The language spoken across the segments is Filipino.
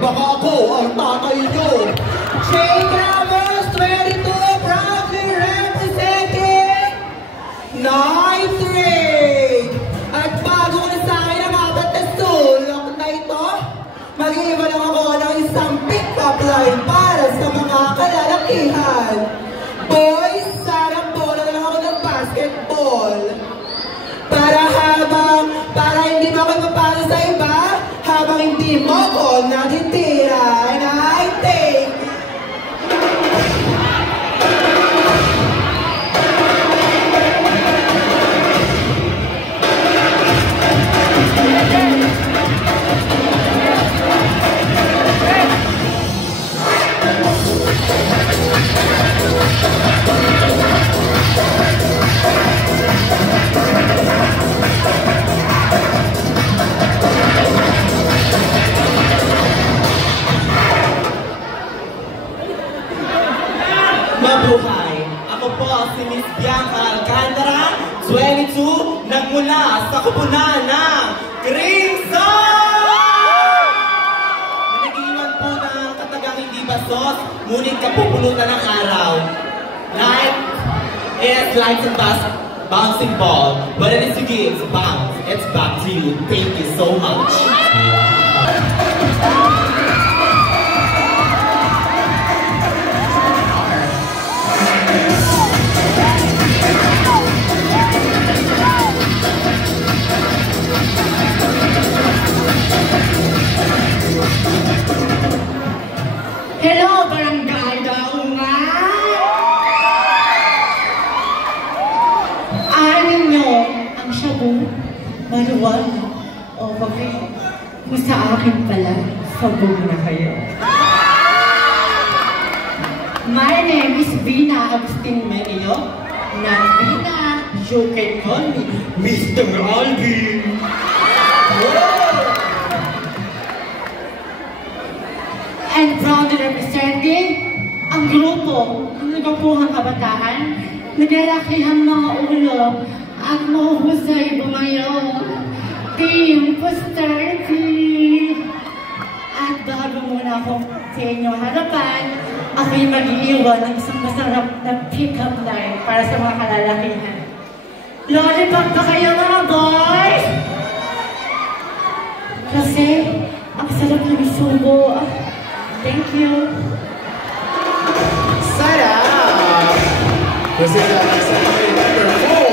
baka ako ang tatay nyo. Jake Ramos, 22, proudly representing ninth grade. At bago ko na sa akin ang apat na sulok na ito, mag-iiba lang ako ng isang pick-up line para sa mga kalalakihan. Boys, sarang bola na lang ako ng basketball. Para hindi mo ako mapasa sa iba, habang hindi mo ako natitira. And I think mabuhay! Ako po si Miss Bianca Alcantara, 22, nagmula sa kupunan ng Crimson! Nag-iwan po ng katagang hindi bastos, ngunit kapupulutan ng araw. Life is like a bouncing ball, but as you give bounce, it's back to you. Thank you so much. Hello, Barangay Daungan! Anin nyo ang shabu, maluwag, o bakit kung sa akin pala, sabog na kayo. My name is Vina Agustin Menio, not Vina, you can call me Mr. Alvin. And proudly representing ang grupo ng nagapuhang kabataan, naglalakihang mga ulo at mahuhusay bumayo. Team Posterity! At bago muna ako sa inyong harapan, ako'y mag-iiwan ng isang masarap na pick-up line para sa mga kalalakihan. Lollipop ba kayo mga boys? Kasi ang sarap ng isubo. Thank you. sarap! Proceed on assembly number 4.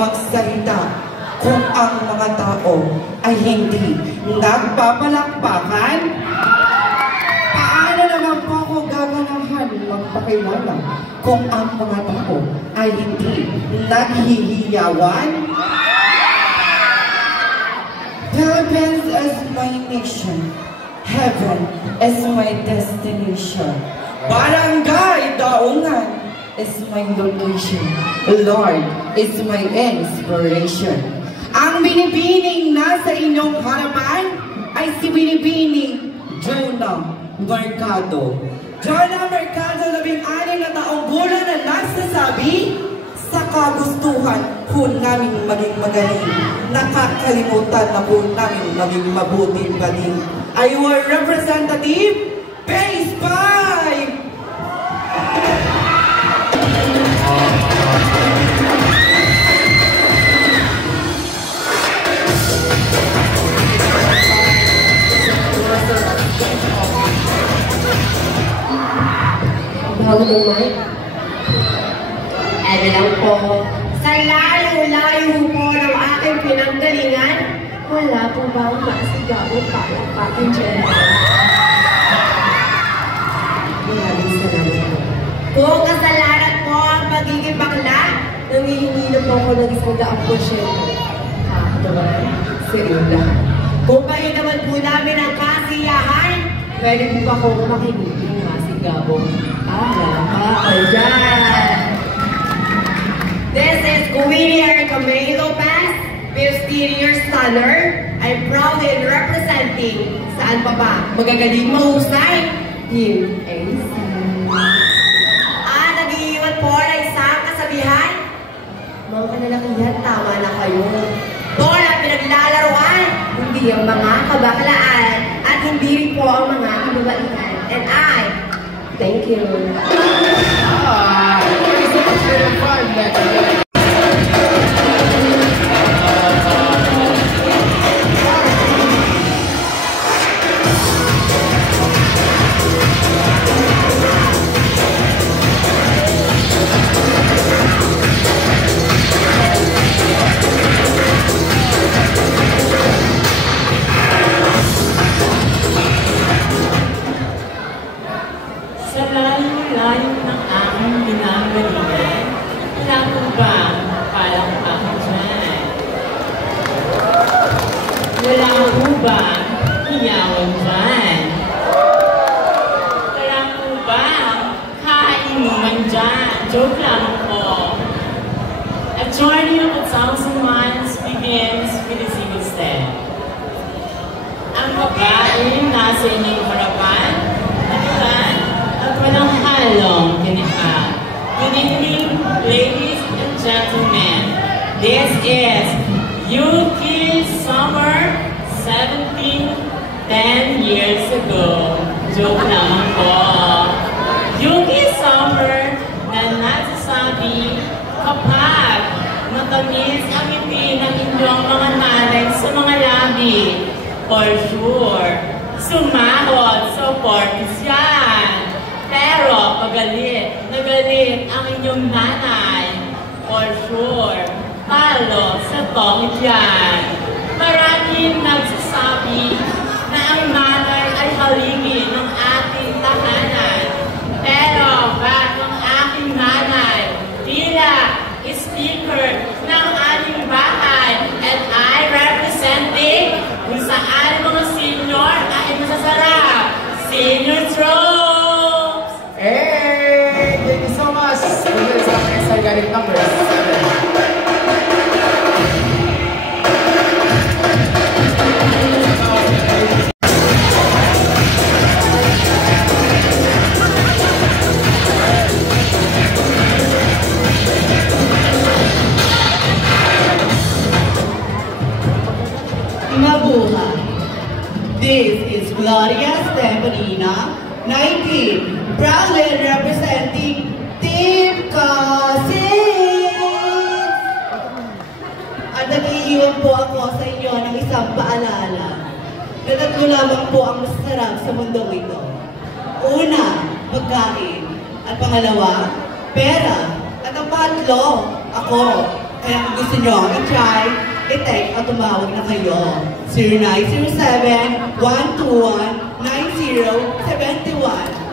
Magsalita kung ang mga tao ay hindi nagpapalakpakan? Paano naman po ako gaganahan magpakiwala kung ang mga tao ay hindi naghihiyawan? Philippines is my nation. Heaven is my destination. Barangay Daungan is my location. Lord is my inspiration. Ang binibining nasa inyong harapan ay si Binibining Jonah Mercado. Jonah Mercado, 16 na taong gulang na nagsasabi, sa kagustuhan po namin maging magaling. Nakakalimutan na po namin maging mabuting baling. Our representative, Base 5! Bago ng mic. Ano lang po, sa layo-layo po ng aking pinanggalingan, wala po bang maasigaw para pakin dyan? Maraming salamat po. Kung kasalanan po ang pagiging bakla, nangihingi na po ako ng isang daang porsyento. Diba? Seryosa. Kung kayo naman po namin ang kasiyahan, pwede po ba akong makinig yung masigabong para dyan. This is Kuwini Erica May Lopez, mysterious stunner. I'm proud in representing, saan pa ba? Magagaling mahusay. Team AC. Nag-iiwan po na isang kasabihan. Mga kalalakihan, tama na kayo. Bola pinaglalaruan, hindi ang mga kabaklaan at hindi rin po ang mga kababaihan. And thank you. Sa layo-layo ng aking pinanggalingan, wala ko ba palang ako dyan? Wala ko ba hiyawan dyan? Wala ko ba kainuman dyan? Joke lang po. A journey of 1,000 miles begins with a single step. Ang babae nasa inyong harapan, at walang halong tinipad. Good evening, ladies and gentlemen. This is Yuki Summer, 17, 10 years ago. Joke naman po. Yuki Summer na nasasabi kapag matamis ang ngiti ng inyong mga nanay sa mga labi. For sure, sumahod sa 40s yan. Pero pagalit, nagalit ang inyong nanay. For sure, talo sa tongit yan. Maraming nagsasabi na ang nanay ay haligi ng ating tahanan. Pero bakit ang aking nanay tila speaker ng ating bahay? And I representing kung saan mga senior ay masasarap. Senior Tropes! Hey! Thank you so much! This is our next organic number 7. Mabuhay. This is Gloria Stefanina, 19, proudly representing Team Cousins! At nag-iiwan po ako sa inyo ng isang paalala na tatlo lamang po ang masarap sa mundong ito. Una, pagkain. At pangalawa, pera. At ang pangatlo, ako. Kaya kung gusto nyo i-try, i-text at tumawag na kayo. 0907-121-9071.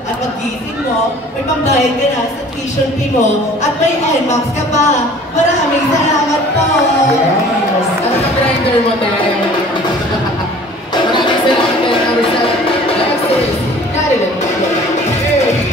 At pag-gising mo, may pambayad ka na sa tuition fee mo at may NMAX ka pa. Maraming salamat po! Yes! Ano ka grinder mo tayo? Maraming salamat tayo number 7. Next is Natalie. Hey!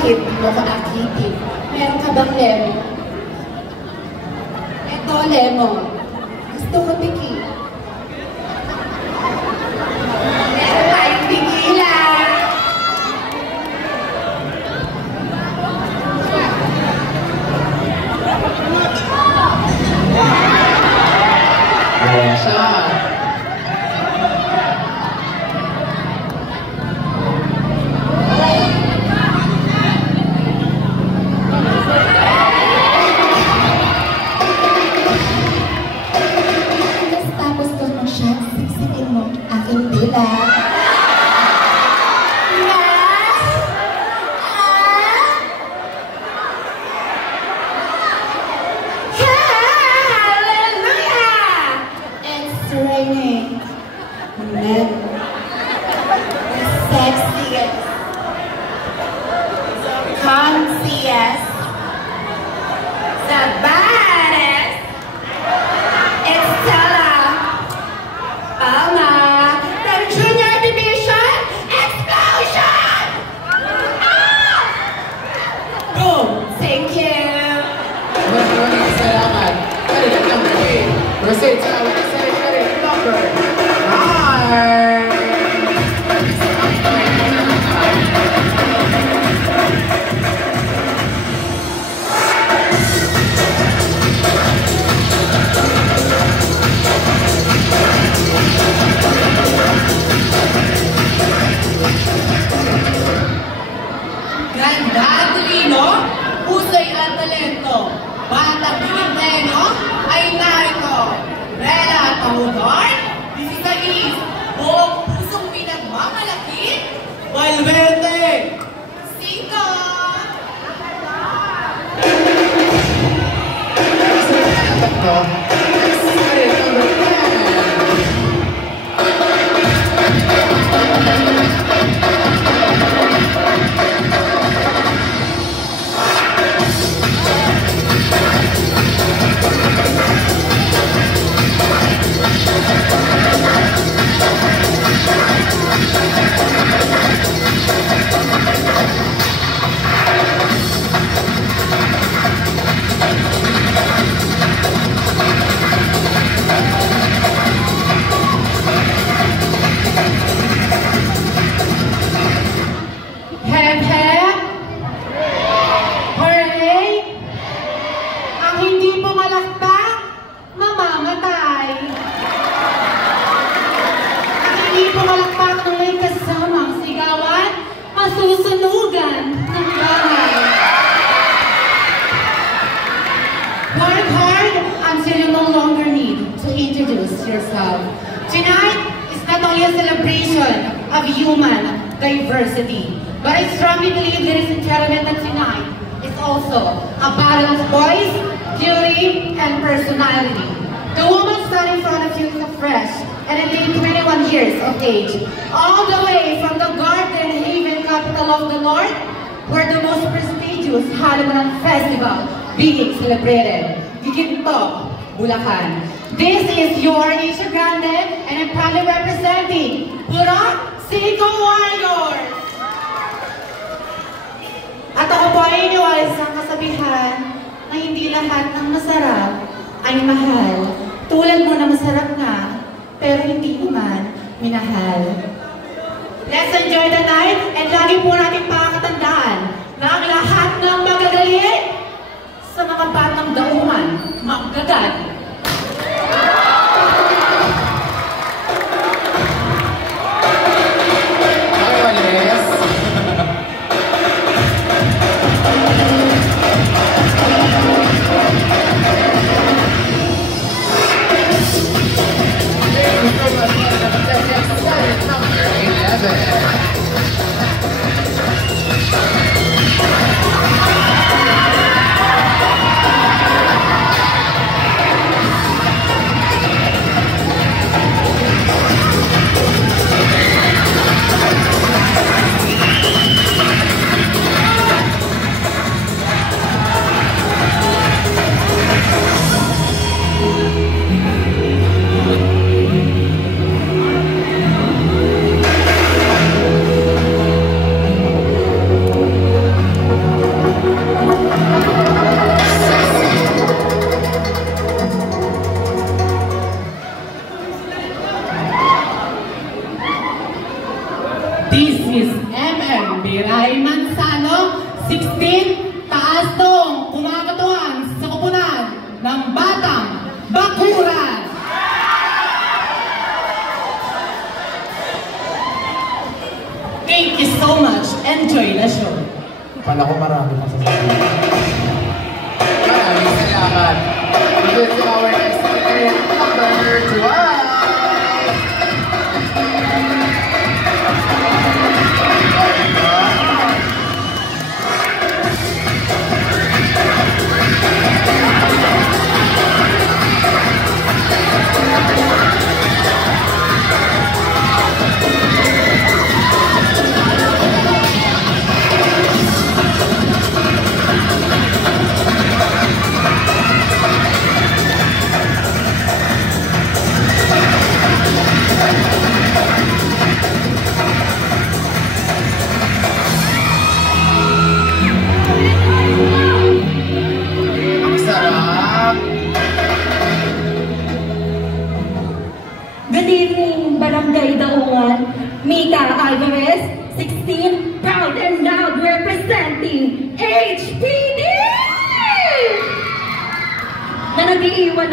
Kahit mo ko akitin, meron ka bang lemon? Ito, lemon. Gusto ko tiki. Meron tayong tequila. masusunugan ng bahay. Work hard until you no longer need to introduce yourself. Tonight is not only a celebration of human diversity, but I strongly believe ladies and gentlemen that tonight is also a battle of voice, beauty, and personality. The woman standing in front of you is a fresh and indeed 21 years of age, all the way from the Garden Haven capital of the North, where the most prestigious Halaman Festival being celebrated, Giginto, Bulacan. This is your Asia Grande, and I'm proudly representing Pura Cinco Warriors. At ako po ay iniwala sa kasabihan na hindi lahat ng masarap ay mahal. Tulad mo na masarap nga, pero hindi naman minahal. Let's enjoy the night, and lagi po natin pakakatandaan na ang lahat ng magagaling sa mga batang daungan, magagad. This is MM Biray Mansano, 16, taas tong kumakatuan sa kupunan ng Batang Bakuran. Thank you so much. Enjoy the show. Pala ko marami pa sasabihin. Maraming salamat. This is our next speaker, number 12. Barangay Daungan, Mika Alvarez, 16, proud and loud representing HPD! Na nag-iiwan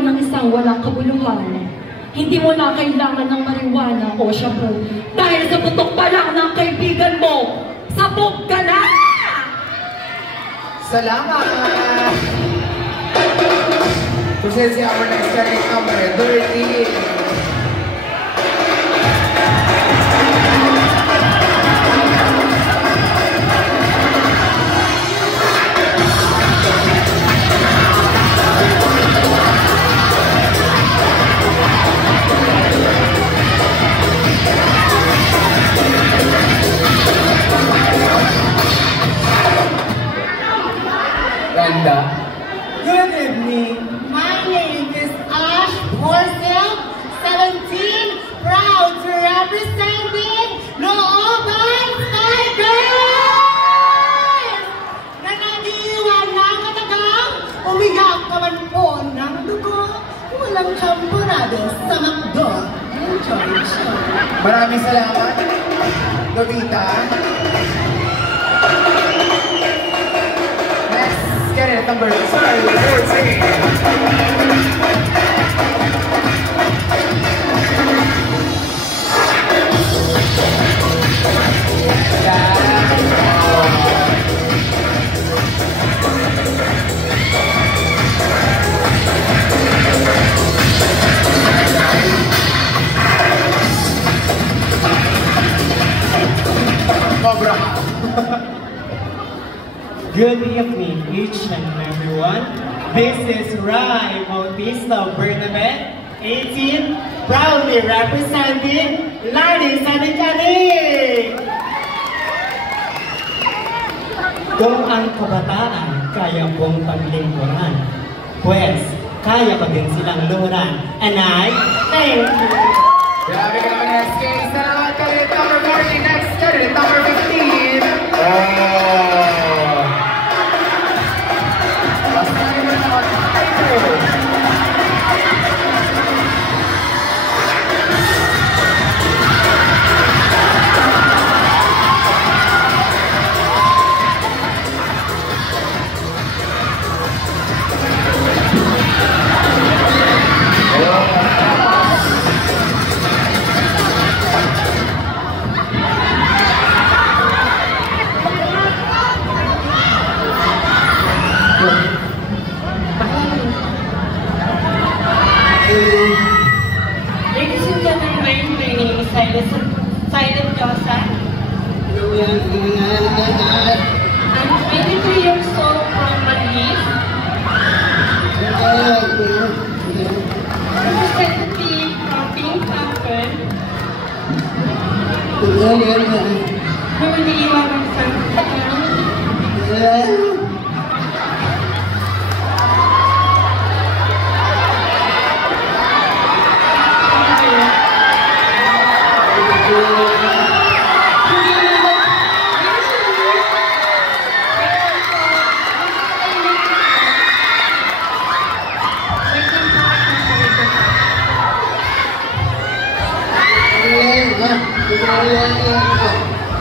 ng isang walang kabuluhan. Hindi mo na kailangan ng marijuana o shabu dahil sa putok pa lang ng kaibigan mo, sabog ka na! Salamat! Present our next target number 13. Ganda. Good evening. My name is Ash Porcel, 17, proud to represent Nooban Tigers! Na nag-iwan ng katagang, umiyak ka man po ng dugo, walang champorado sa McDo. Enjoy the show. Maraming salamat, Lolita. Next, get it, number 14. Cobra. Good evening, each and everyone. This is Rai Bautista Bernabet, 18, proudly representing Ladies and Caning! Kung ang kabataan kaya kong paglingkuran, pues kaya ko din silang luhuran. And I thank you! Grabe ka naman, SK. Salamat kayo. Number 40, next candidate, number 15. Basta naman ako tayo. Ladies and gentlemen, my name is Silent Josa. I'm 23 years old from Maldives. Representative from Pink Panther. Nangaliiwanan sa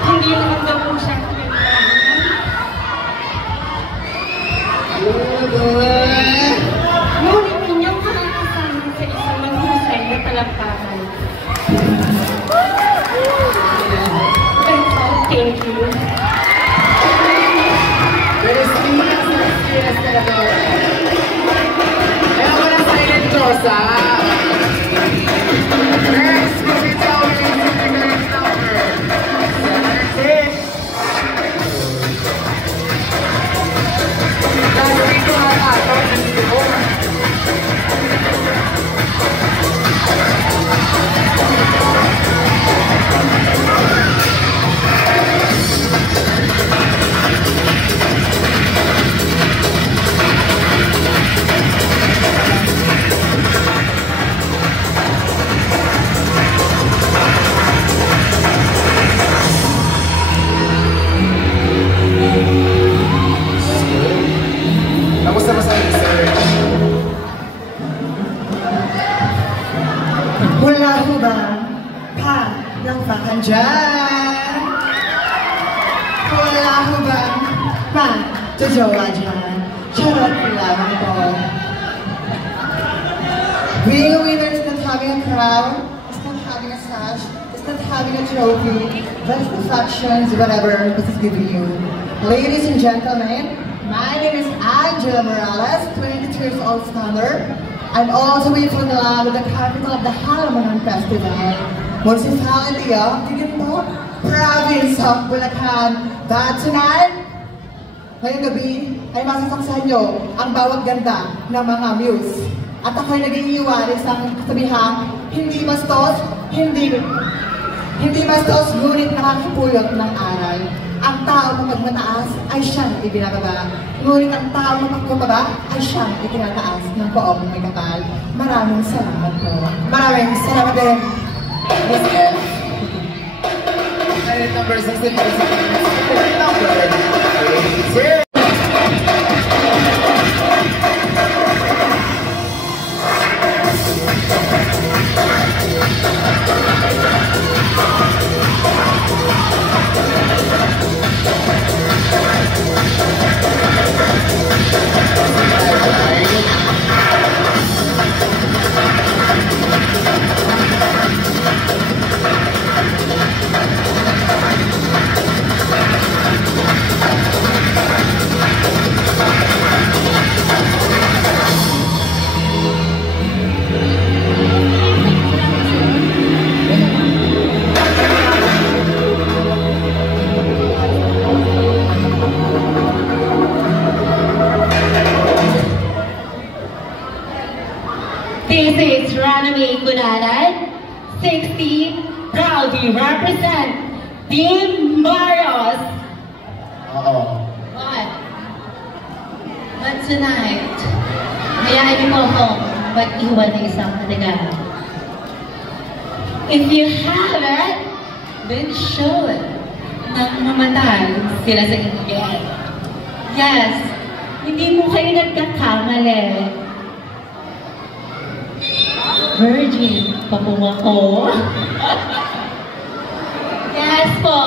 hindi naman daw po siya ngunit inyong makakasama sa isang mahusay na palakpakan. Thank you. Felicidades talaga. Kaya ko na Silent Josa. Next, bumitaw yung next number. 76. Lalo dito ang ataw ng dito. Kamusta ba sa'yo, sir? Wala ko ba pa ng bakan dyan? Wala ko ba pa jojowa dyan? Charot lang po. Being a winner is not having a crown, it's not having a sash, it's not having a trophy, but it's the factions, whatever this is giving you. Ladies and gentlemen, my name is Angela Morales, 22 years old standard. I'm all the way from Milan, the capital of the Halamanan Festival. Municipality of Tigimpo, province of Bulacan. But tonight, ngayong gabi, ay masasaksahan nyo ang bawat ganda ng mga muse. At ako'y nag-iiwalis ang kasabihang, hindi bastos, hindi bastos, ngunit nakakapulot ng aral. Ang tao na magmataas ay siyang ibinababa. Ngunit ang tao na magkumbaba ay siyang itinataas ng poong may kapal. Maraming salamat po. Maraming salamat din. Yes, yes. Number 16, number 8. we represent Team Marios. What? But tonight, hayaan niyo po akong mag-iwan ng isang katigahan. If you haven't been shown nang mamatay sila sa inggit. Yes, hindi mo kayo nagkakamali. Virgin pa po ako. Yes po,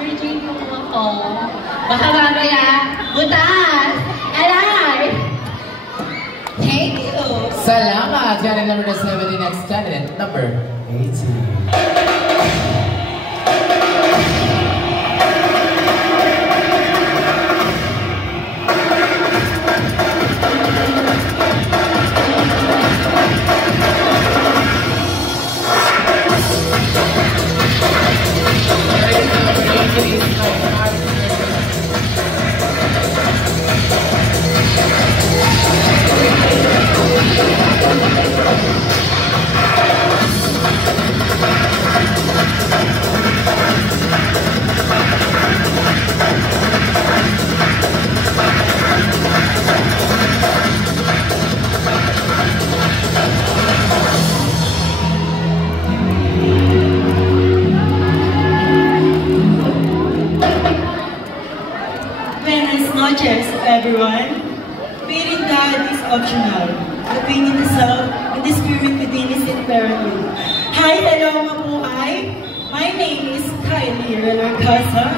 virgin pa po ako. Baka mamaya, butas! Alive! Thank you! Salamat! Candidate number 70, next candidate number 18. Everyone, faith in God is optional. The faith in the self and the spirit within is imperative. Hi, hello mabuhay. My name is Kylie Relarcasa,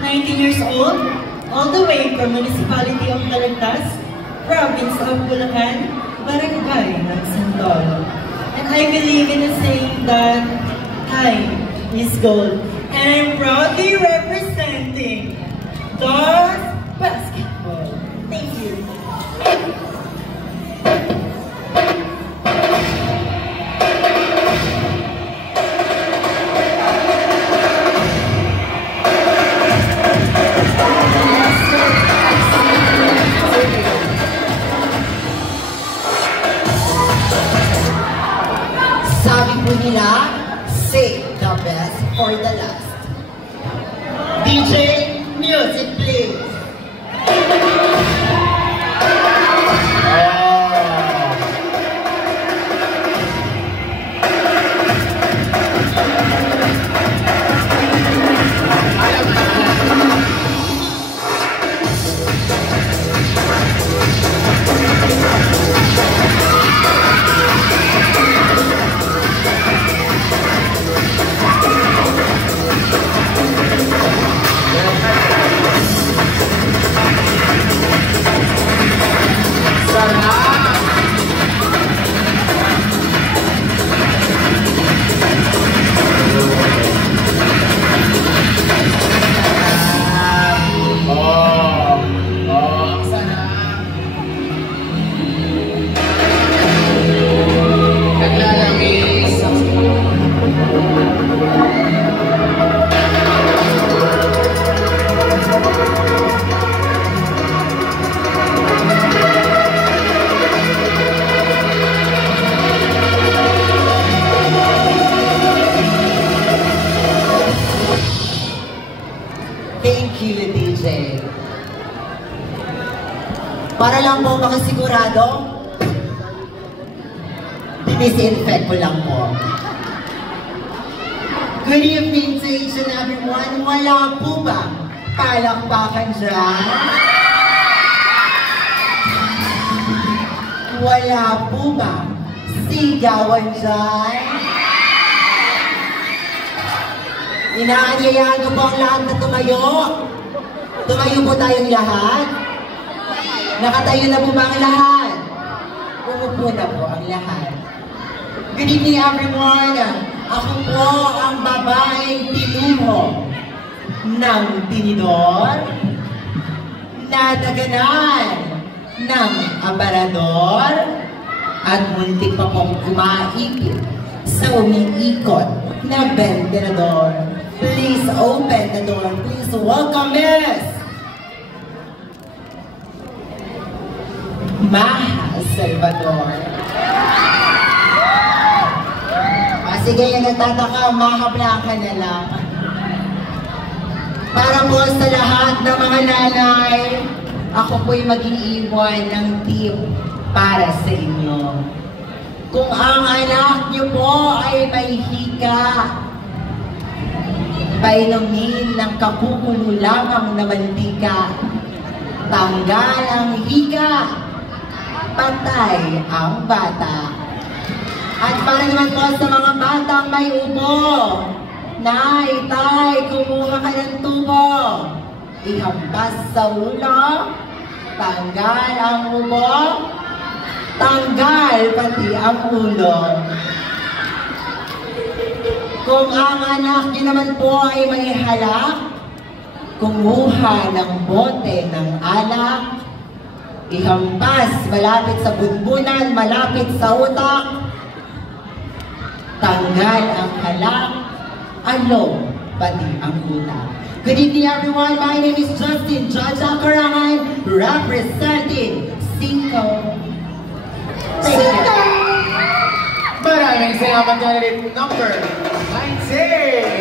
19 years old, all the way from Municipality of Balagtas, Province of Bulacan, Barangay ng Santol. And I believe in the saying that time is gold. And I'm proudly representing Darth Basketball. Thank you. Sabi po nila, save the best for the last. DJ, music please. Thank you, DJ. Para lang po makasigurado, dinisinfect ko lang po. Good evening to each and everyone. Wala po ba palakpakan dyan? Wala po ba sigawan dyan? Inaanyayahan ko po ang lahat na tumayo. Tumayo po tayong lahat. Nakatayo na po ba ang lahat? Umupo na po ang lahat. Good evening everyone. Ako po ang babaeng pinuho ng tinidor, nadaganan ng aparador, at muntik pa pong kumaipit sa umiikot na ventilador. Please open the door. Please welcome Miss Maha Salvador. sige, yung nagtataka, mahabla ka na lang. Para po sa lahat ng mga nanay, ako po'y mag-iiwan ng tip para sa inyo. Kung ang anak niyo po ay may hika, painumin ng kakukulo lamang na mantika, tanggal ang hika, patay ang bata. At para naman po sa mga batang may ubo, nay, tay, kumuha ka ng tubo, ihampas sa ulo, tanggal ang ubo, tanggal pati ang ulo. Kung ang anak niyo naman po ay may halak, kumuha ng bote ng alak, ihampas malapit sa bunbunan, malapit sa utak, tanggal ang halak, along pati ang utak. Good evening everyone, my name is Justin Jaja Karangan, representing Cinco. Thank you. Maraming salamat, candidate number 19.